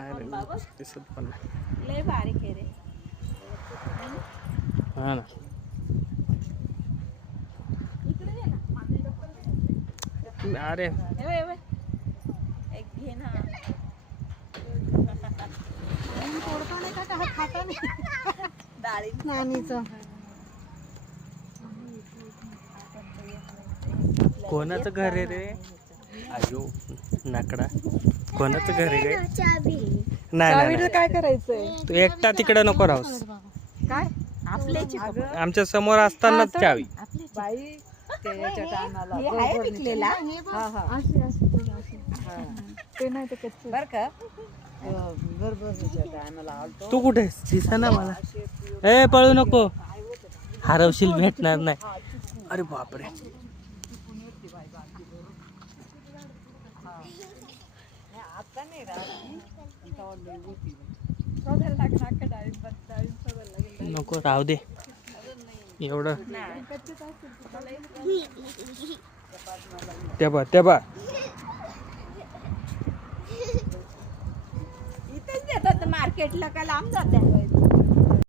नाही रे दिसत पण नाही. लय बारीक आहे रे. हा ना इकडे ये ना माझे चप्पल दे. अरे एक घे ना. तोडतो नाही का हा खाता नाही डाळी नानीचं. कोणाचं घर आहे रे? अयो नाकडा कोणाचं घर आहे रे? नाही नाही काय करायचंय? तू एकटा तिकडे नको राहूस. काय आपल्याची आमच्या समोर असतानाच चावी. बाई ते आहे विकलेला ते नाही ते कच्चे बर का. तू कुठे दिसा ना मला. ए पळू नको हरवशील भेटणार नाही. अरे बापरे नको राहू दे एवढं. त्या बा इथेच देतात मार्केटला का लांब जाते.